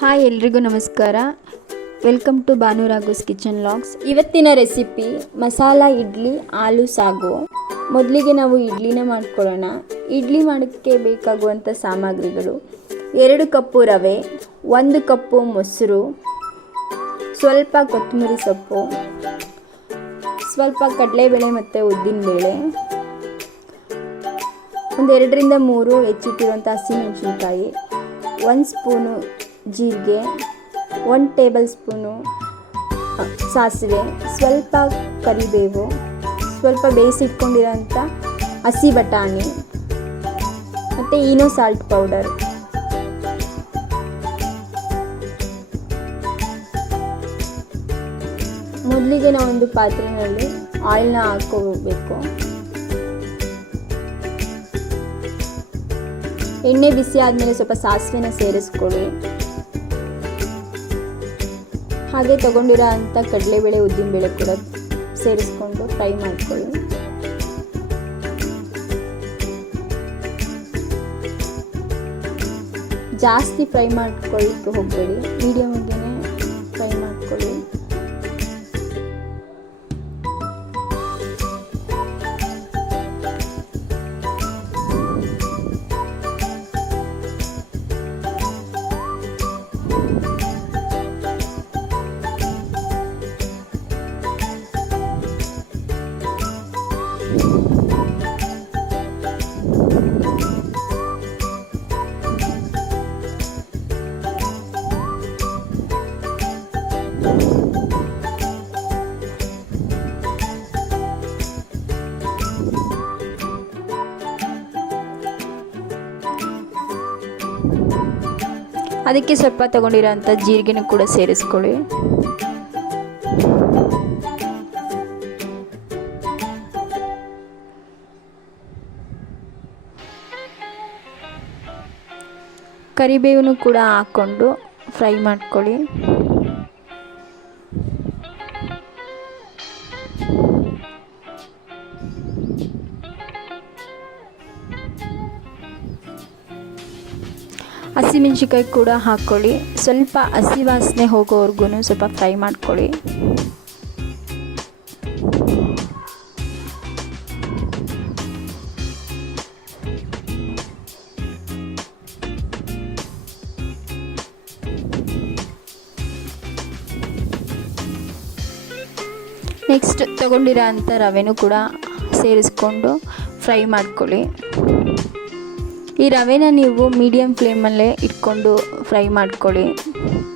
Hi ಎಲ್ರಿಗೂ ನಮಸ್ಕಾರ. Welcome to Bhanu Raghos kitchen logs. ಇವತ್ತಿನ ರೆಸಿಪಿ ಮಸಾಲ ಇಡ್ಲಿ ಆಲೂ ಸಾಗು. ಮೊದಲಿಗೆ ನಾವು ಇಡ್ಲಿನ ಮಾಡ್ಕೊಳ್ಳೋಣ. ಇಡ್ಲಿ ಮಾಡೋಕ್ಕೆ ಬೇಕಾಗುವಂಥ ಸಾಮಗ್ರಿಗಳು: 2 ಕಪ್ಪು ರವೆ, 1 ಕಪ್ಪು ಮೊಸರು, ಸ್ವಲ್ಪ ಕೊತ್ತಂಬರಿ ಸೊಪ್ಪು, ಸ್ವಲ್ಪ ಕಡಲೆಬೇಳೆ ಮತ್ತು ಉದ್ದಿನಬೇಳೆ, ಒಂದು 2ರಿಂದ 3 ಹೆಚ್ಚಿಟ್ಟಿರುವಂಥ ಹಸಿಮೆಣಸಿನ್ಕಾಯಿ, 1 ಸ್ಪೂನು ಜೀರಿಗೆ, 1 ಟೇಬಲ್ ಸ್ಪೂನು ಸಾಸಿವೆ, ಸ್ವಲ್ಪ ಕರಿಬೇವು, ಸ್ವಲ್ಪ ಬೇಯಿಸಿಟ್ಕೊಂಡಿರೋಂಥ ಹಸಿ ಬಟಾಣಿ ಮತ್ತು ಈನೋ ಸಾಲ್ಟ್ ಪೌಡರ್. ಮೊದಲಿಗೆ ನಾವೊಂದು ಪಾತ್ರೆಯಲ್ಲಿ ಆಯಿಲ್ನ ಹಾಕೋಬೇಕು. ಎಣ್ಣೆ ಬಿಸಿ ಆದಮೇಲೆ ಸ್ವಲ್ಪ ಸಾಸಿವೆನ ಸೇರಿಸ್ಕೊಳ್ಳಿ. ಹಾಗೆ ತೊಗೊಂಡಿರೋ ಅಂಥ ಕಡಲೆಬೇಳೆ ಉದ್ದಿನಬೇಳೆ ಕೂಡ ಸೇರಿಸ್ಕೊಂಡು ಫ್ರೈ ಮಾಡ್ಕೊಳ್ಳಿ. ಜಾಸ್ತಿ ಫ್ರೈ ಮಾಡ್ಕೊಳ್ಳಿಕ್ಕೆ ಹೋಗಬೇಡಿ, ಮೀಡಿಯಮ್ಗೇ ಫ್ರೈ ಮಾಡ್ಕೊಳ್ಳಿ. ಅದಕ್ಕೆ ಸ್ವಲ್ಪ ತಗೊಂಡಿರೋಂಥ ಜೀರಿಗೆನೂ ಕೂಡ ಸೇರಿಸ್ಕೊಳ್ಳಿ. ಕರಿಬೇವನ್ನು ಕೂಡ ಹಾಕ್ಕೊಂಡು ಫ್ರೈ ಮಾಡ್ಕೊಳ್ಳಿ. ಹಸಿಮೆಣಸಿನ್ಕಾಯಿ ಕೂಡ ಹಾಕ್ಕೊಳ್ಳಿ. ಸ್ವಲ್ಪ ಹಸಿ ವಾಸನೆ ಹೋಗೋವರೆಗೂ ಸ್ವಲ್ಪ ಫ್ರೈ ಮಾಡ್ಕೊಳ್ಳಿ. ನೆಕ್ಸ್ಟ್ ತಗೊಂಡಿರೋ ಅಂಥ ರವೆನೂ ಕೂಡ ಸೇರಿಸ್ಕೊಂಡು ಫ್ರೈ ಮಾಡ್ಕೊಳ್ಳಿ. ಈ ರವೆನ ನೀವು ಮೀಡಿಯಮ್ ಫ್ಲೇಮಲ್ಲೇ ಇಟ್ಕೊಂಡು ಫ್ರೈ ಮಾಡ್ಕೊಳ್ಳಿ.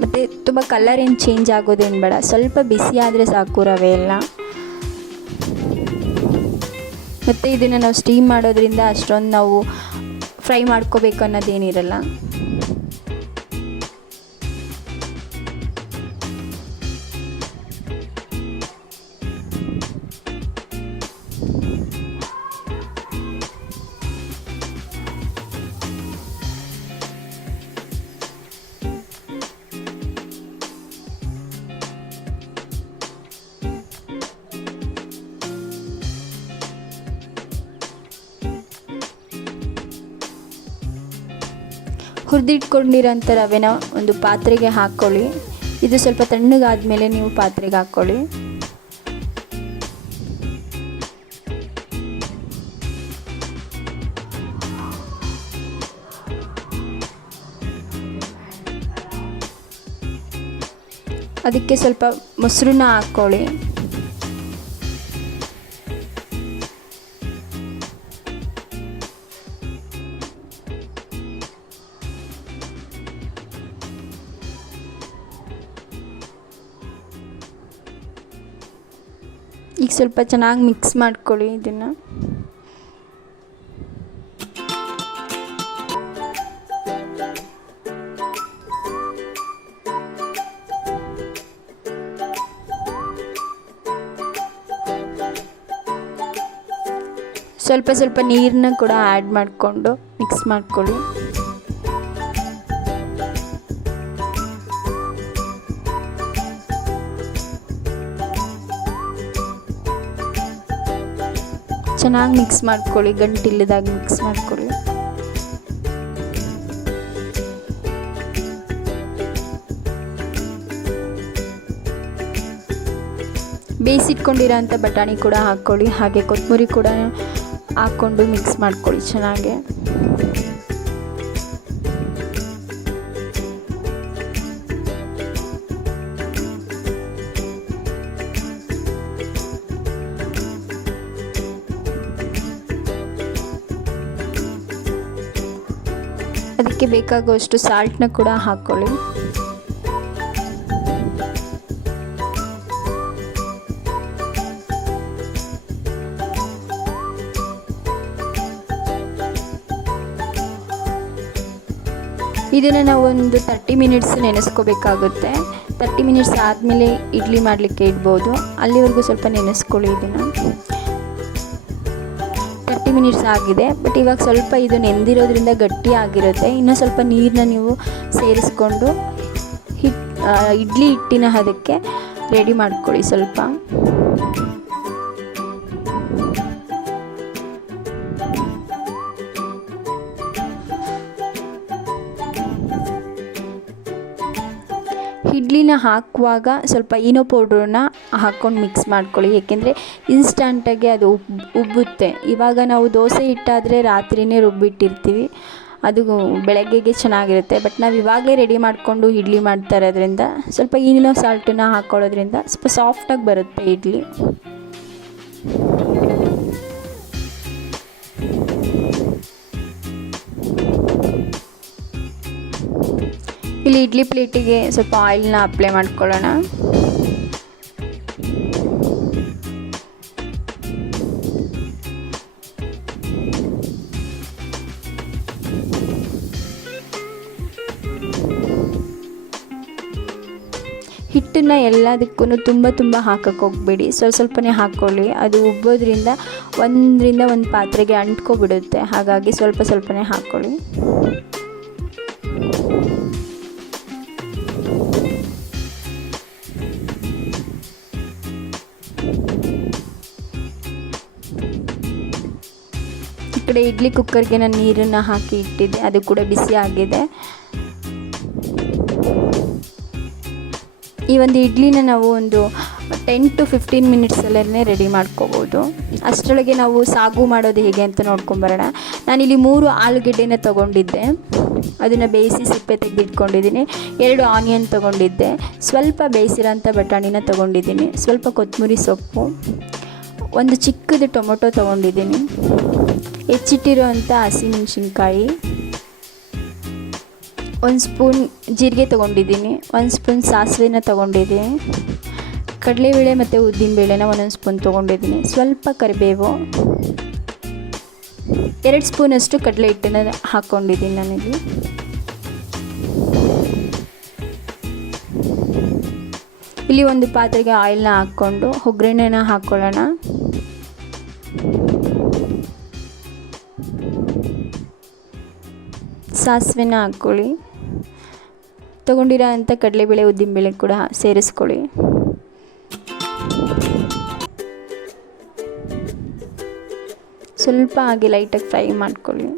ಮತ್ತು ತುಂಬ ಕಲರ್ ಏನು ಚೇಂಜ್ ಆಗೋದೇನು ಬೇಡ, ಸ್ವಲ್ಪ ಬಿಸಿ ಆದರೆ ಸಾಕು ರವೆ ಎಲ್ಲ. ಮತ್ತು ಇದನ್ನು ನಾವು ಸ್ಟೀಮ್ ಮಾಡೋದ್ರಿಂದ ಅಷ್ಟೊಂದು ನಾವು ಫ್ರೈ ಮಾಡ್ಕೋಬೇಕು ಅನ್ನೋದೇನಿರಲ್ಲ. ಹುರಿದಿಟ್ಕೊಂಡಿರೋಂಥ ರವೆನ ಒಂದು ಪಾತ್ರೆಗೆ ಹಾಕ್ಕೊಳ್ಳಿ. ಇದು ಸ್ವಲ್ಪ ತಣ್ಣಗಾದ್ಮೇಲೆ ನೀವು ಪಾತ್ರೆಗೆ ಹಾಕ್ಕೊಳ್ಳಿ. ಅದಕ್ಕೆ ಸ್ವಲ್ಪ ಮೊಸರನ್ನ ಹಾಕ್ಕೊಳ್ಳಿ. ಈಗ ಸ್ವಲ್ಪ ಚೆನ್ನಾಗಿ ಮಿಕ್ಸ್ ಮಾಡ್ಕೊಳ್ಳಿ ಇದನ್ನು. ಸ್ವಲ್ಪ ನೀರನ್ನ ಕೂಡ ಆ್ಯಡ್ ಮಾಡಿಕೊಂಡು ಮಿಕ್ಸ್ ಮಾಡ್ಕೊಳ್ಳಿ. ಚೆನ್ನಾಗಿ ಮಿಕ್ಸ್ ಮಾಡ್ಕೊಳ್ಳಿ, ಗಂಟಿಲ್ಲದಾಗಿ ಮಿಕ್ಸ್ ಮಾಡ್ಕೊಳ್ಳಿ. ಬೇಯಿಸಿಟ್ಕೊಂಡಿರೋ ಅಂಥ ಬಟಾಣಿ ಕೂಡ ಹಾಕ್ಕೊಳ್ಳಿ, ಹಾಗೆ ಕೊತ್ತಂಬರಿ ಕೂಡ ಹಾಕ್ಕೊಂಡು ಮಿಕ್ಸ್ ಮಾಡ್ಕೊಳ್ಳಿ ಚೆನ್ನಾಗಿ. ಅದಕ್ಕೆ ಬೇಕಾಗುವಷ್ಟು ಸಾಲ್ಟ್ನ ಕೂಡ ಹಾಕ್ಕೊಳ್ಳಿ. ಇದನ್ನು ನಾವು ಒಂದು 30 ಮಿನಿಟ್ಸ್ ನೆನೆಸ್ಕೋಬೇಕಾಗುತ್ತೆ. 30 ಮಿನಿಟ್ಸ್ ಆದಮೇಲೆ ಇಡ್ಲಿ ಮಾಡಲಿಕ್ಕೆ ಇಡ್ಬೋದು. ಅಲ್ಲಿವರೆಗೂ ಸ್ವಲ್ಪ ನೆನೆಸ್ಕೊಳ್ಳಿ. ಇದನ್ನು 30 ಮಿನಿಟ್ಸ್ ಆಗಿದೆ, ಬಟ್ ಇವಾಗ ಸ್ವಲ್ಪ ಇದು ನೆಂದಿರೋದ್ರಿಂದ ಗಟ್ಟಿ ಆಗಿರುತ್ತೆ. ಇನ್ನೂ ಸ್ವಲ್ಪ ನೀರನ್ನ ನೀವು ಸೇರಿಸ್ಕೊಂಡು ಇಡ್ಲಿ ಹಿಟ್ಟಿನ ಅದಕ್ಕೆ ರೆಡಿ ಮಾಡ್ಕೊಳ್ಳಿ ಸ್ವಲ್ಪ. ಇಡ್ಲಿನ ಹಾಕುವಾಗ ಸ್ವಲ್ಪ ಈನೋ ಪೌಡ್ರನ್ನ ಹಾಕ್ಕೊಂಡು ಮಿಕ್ಸ್ ಮಾಡ್ಕೊಳ್ಳಿ, ಏಕೆಂದರೆ ಇನ್ಸ್ಟಂಟಾಗಿ ಅದು ಉಬ್ಬುತ್ತೆ. ಇವಾಗ ನಾವು ದೋಸೆ ಹಿಟ್ಟಾದರೆ ರಾತ್ರಿಯೇ ರುಬ್ಬಿಟ್ಟಿರ್ತೀವಿ, ಅದು ಬೆಳಗ್ಗೆಗೆ ಚೆನ್ನಾಗಿರುತ್ತೆ. ಬಟ್ ನಾವು ಇವಾಗಲೇ ರೆಡಿ ಮಾಡಿಕೊಂಡು ಇಡ್ಲಿ ಮಾಡ್ತಾ ಇರೋದ್ರಿಂದ ಸ್ವಲ್ಪ ಈನೋ ಸಾಲ್ಟನ್ನ ಹಾಕ್ಕೊಳ್ಳೋದ್ರಿಂದ ಸ್ವಲ್ಪ ಸಾಫ್ಟಾಗಿ ಬರುತ್ತೆ ಇಡ್ಲಿ. ಇಲ್ಲಿ ಇಡ್ಲಿ ಪ್ಲೇಟಿಗೆ ಸ್ವಲ್ಪ ಆಯಿಲ್ನ ಅಪ್ಲೈ ಮಾಡ್ಕೊಳ್ಳೋಣ. ಹಿಟ್ಟನ್ನು ಎಲ್ಲದಕ್ಕೂ ತುಂಬ ಹಾಕಕ್ಕೆ ಹೋಗಬೇಡಿ, ಸ್ವಲ್ಪನೇ ಹಾಕ್ಕೊಳ್ಳಿ. ಅದು ಉಬ್ಬೋದ್ರಿಂದ ಒಂದರಿಂದ ಒಂದು ಪಾತ್ರೆಗೆ ಅಂಟ್ಕೊಬಿಡುತ್ತೆ, ಹಾಗಾಗಿ ಸ್ವಲ್ಪನೇ ಹಾಕ್ಕೊಳ್ಳಿ. ಈ ಕಡೆ ಇಡ್ಲಿ ಕುಕ್ಕರ್ಗೆ ನಾನು ನೀರನ್ನು ಹಾಕಿ ಇಟ್ಟಿದ್ದೆ, ಅದು ಕೂಡ ಬಿಸಿ ಆಗಿದೆ. ಈ ಒಂದು ಇಡ್ಲಿನ ನಾವು ಒಂದು 10 to 15 ಮಿನಿಟ್ಸಲ್ಲೇ ರೆಡಿ ಮಾಡ್ಕೋಬೋದು. ಅಷ್ಟರೊಳಗೆ ನಾವು ಸಾಗು ಮಾಡೋದು ಹೇಗೆ ಅಂತ ನೋಡ್ಕೊಂಬರೋಣ. ನಾನಿಲ್ಲಿ 3 ಆಲೂಗೆಡ್ಡೆನ ತೊಗೊಂಡಿದ್ದೆ, ಅದನ್ನು ಬೇಯಿಸಿ ಸಿಪ್ಪೆ ತೆಗೆದಿಟ್ಕೊಂಡಿದ್ದೀನಿ. 2 ಆನಿಯನ್ ತೊಗೊಂಡಿದ್ದೆ, ಸ್ವಲ್ಪ ಬೇಯಿಸಿರೋಂಥ ಬಟಾಣಿನ ತೊಗೊಂಡಿದ್ದೀನಿ, ಸ್ವಲ್ಪ ಕೊತ್ತಂಬರಿ ಸೊಪ್ಪು, ಒಂದು ಚಿಕ್ಕದು ಟೊಮೊಟೊ ತೊಗೊಂಡಿದ್ದೀನಿ, ಹೆಚ್ಚಿಟ್ಟಿರೋವಂಥ ಹಸಿಮೆಣಸಿನ್ಕಾಯಿ, 1 ಸ್ಪೂನ್ ಜೀರಿಗೆ ತೊಗೊಂಡಿದ್ದೀನಿ, 1 ಸ್ಪೂನ್ ಸಾಸಿವೆನ ತೊಗೊಂಡಿದ್ದೀನಿ, ಕಡಲೆಬೇಳೆ ಮತ್ತು ಉದ್ದಿನಬೇಳೆನ 1 ಸ್ಪೂನ್ ತೊಗೊಂಡಿದ್ದೀನಿ, ಸ್ವಲ್ಪ ಕರಿಬೇವು, 2 ಸ್ಪೂನಷ್ಟು ಕಡಲೆ ಹಿಟ್ಟನ್ನು ಹಾಕ್ಕೊಂಡಿದ್ದೀನಿ ನಾನಿಲ್ಲಿ. ಇಲ್ಲಿ ಒಂದು ಪಾತ್ರೆಗೆ ಆಯಿಲ್ನ ಹಾಕ್ಕೊಂಡು ಒಗ್ಗರಣೆನ ಹಾಕ್ಕೊಳ್ಳೋಣ. ಸಾಸಿವೆನ ಹಾಕ್ಕೊಳ್ಳಿ, ತೊಗೊಂಡಿರೋ ಅಂಥ ಕಡಲೆಬೇಳೆ ಉದ್ದಿನಬೇಳೆ ಕೂಡ ಸೇರಿಸ್ಕೊಳ್ಳಿ. ಸ್ವಲ್ಪ ಹಾಗೆ ಲೈಟಾಗಿ ಫ್ರೈ ಮಾಡ್ಕೊಳ್ಳಿ.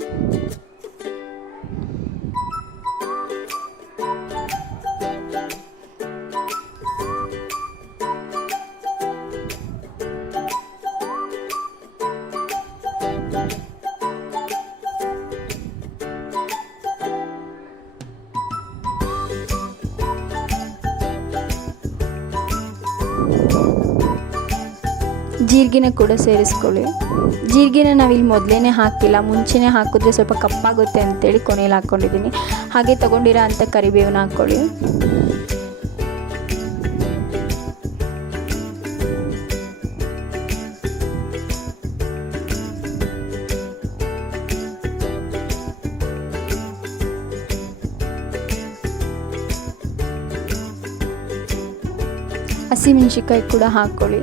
ಜೀರಿಗೆನ ಕೂಡ ಸೇರಿಸ್ಕೊಳ್ಳಿ. ಜೀರಿಗೆನ ನಾವಿಲ್ಲಿ ಮೊದಲೇ ಹಾಕಿಲ್ಲ, ಮುಂಚೆನೇ ಹಾಕಿದ್ರೆ ಸ್ವಲ್ಪ ಕಪ್ಪಾಗುತ್ತೆ ಅಂತೇಳಿ ಕೊನೆಯಲ್ಲಿ ಹಾಕ್ಕೊಂಡಿದ್ದೀನಿ. ಹಾಗೆ ತೊಗೊಂಡಿರೋ ಅಂಥ ಕರಿಬೇವನ್ನ ಹಾಕ್ಕೊಳ್ಳಿ. ಹಸಿಮೆಣಸಿನ್ಕಾಯಿ ಕೂಡ ಹಾಕ್ಕೊಳ್ಳಿ.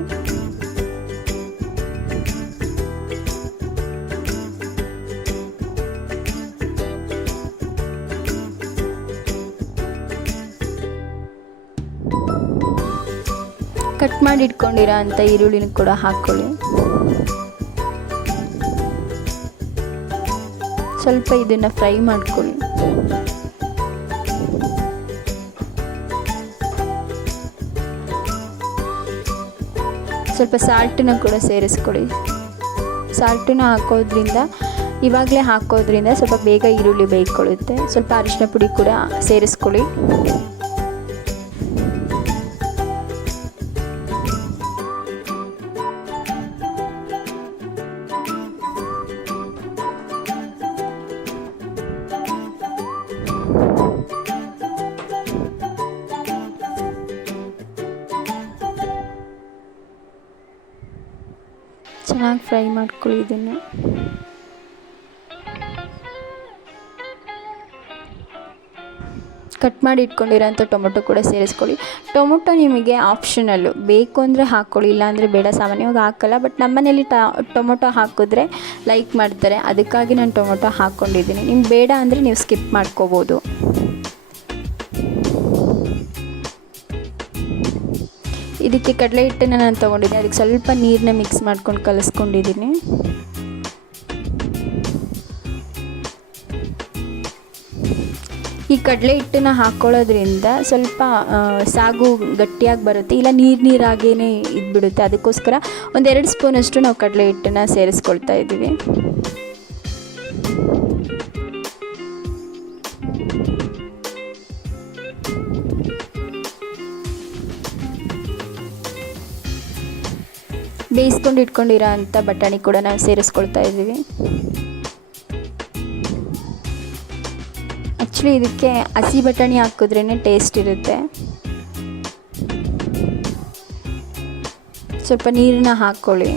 ಕಟ್ ಮಾಡಿ ಇಟ್ಕೊಂಡಿರೋ ಅಂಥ ಈರುಳ್ಳಿನ ಕೂಡ ಹಾಕ್ಕೊಳ್ಳಿ. ಸ್ವಲ್ಪ ಇದನ್ನು ಫ್ರೈ ಮಾಡ್ಕೊಳ್ಳಿ. ಸ್ವಲ್ಪ ಸಾಲ್ಟನ್ನು ಕೂಡ ಸೇರಿಸ್ಕೊಳ್ಳಿ. ಸಾಲ್ಟನ್ನು ಹಾಕೋದ್ರಿಂದ ಇವಾಗಲೇ ಹಾಕೋದ್ರಿಂದ ಸ್ವಲ್ಪ ಬೇಗ ಈರುಳ್ಳಿ ಬೇಯ್ಕೊಳ್ಳುತ್ತೆ. ಸ್ವಲ್ಪ ಅರಿಶಿನ ಪುಡಿ ಕೂಡ ಸೇರಿಸ್ಕೊಳ್ಳಿ. ಚೆನ್ನಾಗಿ ಫ್ರೈ ಮಾಡ್ಕೊಳ್ಳಿ ಇದನ್ನು. ಕಟ್ ಮಾಡಿ ಇಟ್ಕೊಂಡಿರೋಂಥ ಟೊಮೊಟೊ ಕೂಡ ಸೇರಿಸ್ಕೊಳ್ಳಿ. ಟೊಮೊಟೊ ನಿಮಗೆ ಆಪ್ಷನಲ್ಲು, ಬೇಕು ಅಂದರೆ ಹಾಕ್ಕೊಳ್ಳಿ, ಇಲ್ಲಾಂದರೆ ಬೇಡ. ಸಾಮಾನ್ಯವಾಗಿ ಹಾಕಲ್ಲ, ಬಟ್ ನಮ್ಮನೇಲಿ ಟೊಮೊಟೊ ಹಾಕಿದ್ರೆ ಲೈಕ್ ಮಾಡ್ತಾರೆ, ಅದಕ್ಕಾಗಿ ನಾನು ಟೊಮೊಟೊ ಹಾಕ್ಕೊಂಡಿದ್ದೀನಿ. ನಿಮ್ಗೆ ಬೇಡ ಅಂದರೆ ನೀವು ಸ್ಕಿಪ್ ಮಾಡ್ಕೋಬೋದು. ಇದಕ್ಕೆ ಕಡಲೆ ಹಿಟ್ಟನ್ನು ನಾನು ತೊಗೊಂಡಿದ್ದೆ, ಅದಕ್ಕೆ ಸ್ವಲ್ಪ ನೀರನ್ನ ಮಿಕ್ಸ್ ಮಾಡ್ಕೊಂಡು ಕಲಿಸ್ಕೊಂಡಿದ್ದೀನಿ. ಈ ಕಡಲೆ ಹಿಟ್ಟನ್ನು ಹಾಕ್ಕೊಳ್ಳೋದ್ರಿಂದ ಸ್ವಲ್ಪ ಸಾಗು ಗಟ್ಟಿಯಾಗಿ ಬರುತ್ತೆ, ಇಲ್ಲ ನೀರಾಗೇ ಇದ್ಬಿಡುತ್ತೆ. ಅದಕ್ಕೋಸ್ಕರ 1-2 ಸ್ಪೂನಷ್ಟು ನಾವು ಕಡಲೆ ಹಿಟ್ಟನ್ನು ಸೇರಿಸ್ಕೊಳ್ತಾ ಇದ್ದೀವಿ. ಬೇಯಿಸ್ಕೊಂಡು ಇಟ್ಕೊಂಡಿರೋ ಅಂಥ ಬಟಾಣಿ ಕೂಡ ನಾವು ಸೇರಿಸ್ಕೊಳ್ತಾ ಇದ್ದೀವಿ. ಆ್ಯಕ್ಚುಲಿ ಇದಕ್ಕೆ ಹಸಿ ಬಟಾಣಿ ಹಾಕಿದ್ರೇ ಟೇಸ್ಟ್ ಇರುತ್ತೆ. ಸ್ವಲ್ಪ ನೀರನ್ನ ಹಾಕ್ಕೊಳ್ಳಿ.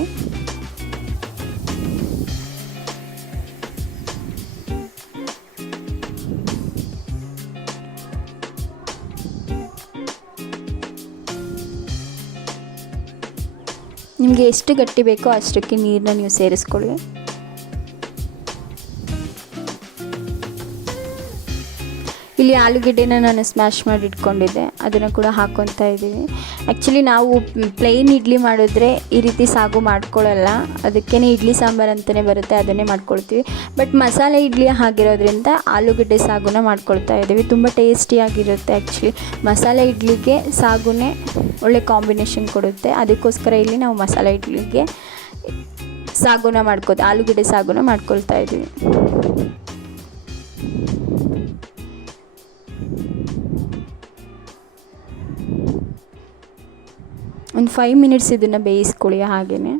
ನಿಮಗೆ ಎಷ್ಟು ಗಟ್ಟಿ ಬೇಕೋ ಅಷ್ಟಕ್ಕೆ ನೀರನ್ನ ನೀವು ಸೇರಿಸ್ಕೊಳ್ಳಿ. ಇಲ್ಲಿ ಆಲೂಗೆಡ್ಡೆನ ನಾನು ಸ್ಮ್ಯಾಶ್ ಮಾಡಿ ಇಟ್ಕೊಂಡಿದ್ದೆ, ಅದನ್ನು ಕೂಡ ಹಾಕ್ಕೊತಾ ಇದ್ದೀವಿ. ಆ್ಯಕ್ಚುಲಿ ನಾವು ಪ್ಲೇನ್ ಇಡ್ಲಿ ಮಾಡಿದ್ರೆ ಈ ರೀತಿ ಸಾಗು ಮಾಡ್ಕೊಳ್ಳಲ್ಲ, ಅದಕ್ಕೇ ಇಡ್ಲಿ ಸಾಂಬಾರು ಅಂತಲೇ ಬರುತ್ತೆ, ಅದನ್ನೇ ಮಾಡ್ಕೊಳ್ತೀವಿ. ಬಟ್ ಮಸಾಲೆ ಇಡ್ಲಿ ಆಗಿರೋದ್ರಿಂದ ಆಲೂಗೆಡ್ಡೆ ಸಾಗುನ ಮಾಡ್ಕೊಳ್ತಾ ಇದ್ದೀವಿ. ತುಂಬ ಟೇಸ್ಟಿಯಾಗಿರುತ್ತೆ. ಆ್ಯಕ್ಚುಲಿ ಮಸಾಲೆ ಇಡ್ಲಿಗೆ ಸಾಗುನೇ ಒಳ್ಳೆ ಕಾಂಬಿನೇಷನ್ ಕೊಡುತ್ತೆ. ಅದಕ್ಕೋಸ್ಕರ ಇಲ್ಲಿ ನಾವು ಮಸಾಲೆ ಇಡ್ಲಿಗೆ ಸಾಗುನ ಆಲೂಗೆಡ್ಡೆ ಸಾಗುನ ಮಾಡ್ಕೊಳ್ತಾ ಇದ್ದೀವಿ. ಒಂದು 5 ಮಿನಿಟ್ಸ್ ಇದನ್ನು ಬೇಯಿಸ್ಕೊಳ್ಳಿ. ಹಾಗೆಯೇ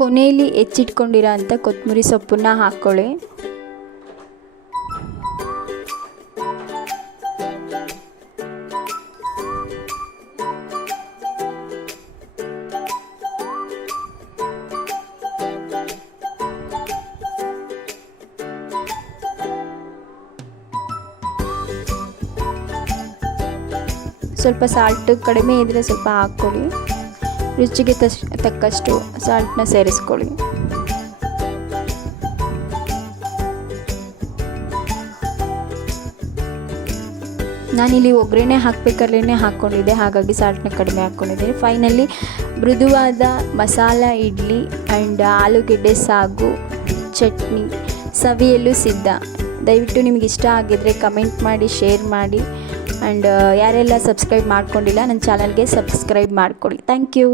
ಕೊನೆಯಲ್ಲಿ ಹೆಚ್ಚಿಟ್ಕೊಂಡಿರೋ ಅಂಥ ಕೊತ್ತಂಬರಿ ಸೊಪ್ಪನ್ನು ಹಾಕ್ಕೊಳ್ಳಿ. ಸ್ವಲ್ಪ ಸಾಲ್ಟು ಕಡಿಮೆ ಇದ್ದರೆ ಸ್ವಲ್ಪ ಹಾಕ್ಕೊಳ್ಳಿ. ರುಚಿಗೆ ತಕ್ಕಷ್ಟು ಸಾಲ್ಟನ್ನ ಸೇರಿಸ್ಕೊಳ್ಳಿ. ನಾನಿಲ್ಲಿ ಒಗ್ಗರಣೆ ಹಾಕಬೇಕಾದ್ರೇ ಹಾಕ್ಕೊಂಡಿದ್ದೆ, ಹಾಗಾಗಿ ಸಾಲ್ಟನ್ನ ಕಡಿಮೆ ಹಾಕ್ಕೊಂಡಿದ್ದೀನಿ. ಫೈನಲಿ ಮೃದುವಾದ ಮಸಾಲ ಇಡ್ಲಿ ಆ್ಯಂಡ್ ಆಲೂಗೆಡ್ಡೆ ಸಾಗು ಚಟ್ನಿ ಸವಿಯಲು ಸಿದ್ಧ. ದಯವಿಟ್ಟು ನಿಮಗೆ ಇಷ್ಟ ಆಗಿದ್ದರೆ ಕಮೆಂಟ್ ಮಾಡಿ, ಶೇರ್ ಮಾಡಿ. ಆ್ಯಂಡ್ ಯಾರೆಲ್ಲ ಸಬ್ಸ್ಕ್ರೈಬ್ ಮಾಡ್ಕೊಂಡಿಲ್ಲ ನನ್ನ ಚಾನಲ್ಗೆ ಸಬ್ಸ್ಕ್ರೈಬ್ ಮಾಡ್ಕೊಳ್ಳಿ. Thank you.